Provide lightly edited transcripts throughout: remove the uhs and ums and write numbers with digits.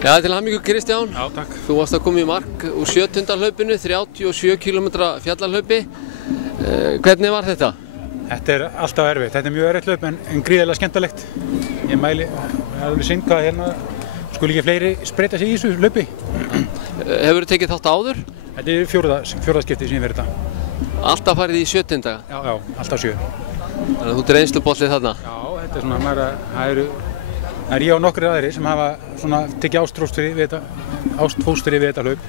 Já, til hamingju Kristján. Já, takk. Þú varst að koma í mark úr 7. hlaupinu, 37 km fjallarhlaupi. Hvernig var þetta? Þetta er alltaf erfitt. Þetta er mjög erfitt hlaup en gríðarlega skemmtilegt. Ég mæli, það er alveg synd hvað hérna skuli ekki fleiri spreyta sig í þessu hlaupi. Hefur þú tekið þátt áður? Þetta er fjórða skipti sem ég verið þetta. Alltaf farið í 7. Já, alltaf 7. Þannig að þú ert reynslubollið þarna? Já, þetta er svona, það er ég og nokkrir aðrir sem hafa svona tekið ástfóstri við þetta hlaup.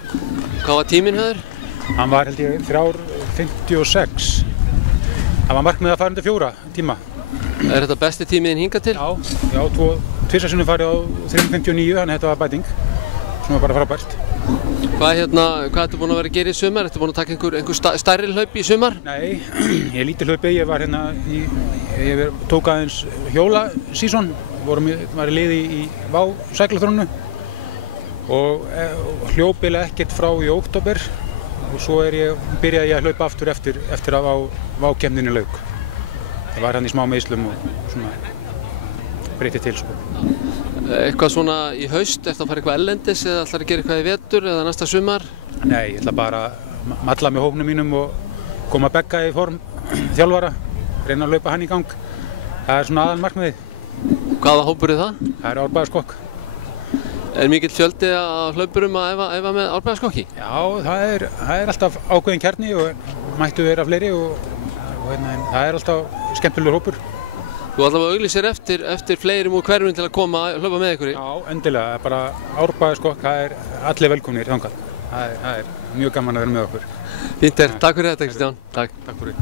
Hvað var tíminn hjá þér? Hann var held ég 3:56. Það var markmið að fara undir 4 tíma. Er þetta besti tímiðin hingað til? Já, tvisvar sinnum farið á 3:59, þannig þetta var bæting. Sem var bara frábært. Hvað ertu búinn að vera að gera í sumar? Ertu búinn að taka einhver stærri hlaup í sumar? Nei, ég er lítið hlaupi. Ég var hérna ég tók aðeins hjólasíson. Var í liði í Vá sæklaþróninu og hljóp eiginlega ekkert frá í október og svo byrjaði ég að hlaupa aftur eftir að Vá-keppninni lauk. Það var hann í smá meiðslum og svona breytið til sko. Eitthvað svona í haust, ertu að fara eitthvað ellendis eða ætlar að gera eitthvað í vetur eða næsta sumar? Nei, ég ætla bara að malla með hópnum mínum og koma að begga í form þjálfara, reyna að hlaupa hann í gang. Það er svona aðalmarkmiðið. Hvaða hópur er það? Það er Árbæjarskokk. Er mikill fjöldi af hlaupurum að æfa með Árbæjarskokki? Já, það er alltaf ákveðin kjarni og mættu vera fleiri og það er alltaf skemmtilegur hópur. Þú allavega auglýsir eftir fleirum úr hverfum til að koma að hlaupa með ykkur í? Já, endilega. Bara Árbæjarskokk, það er allir velkomnir þangað. Það er mjög gaman að vera með okkur. Fínt er. Takk fyrir þetta, Kristján. Takk fyrir.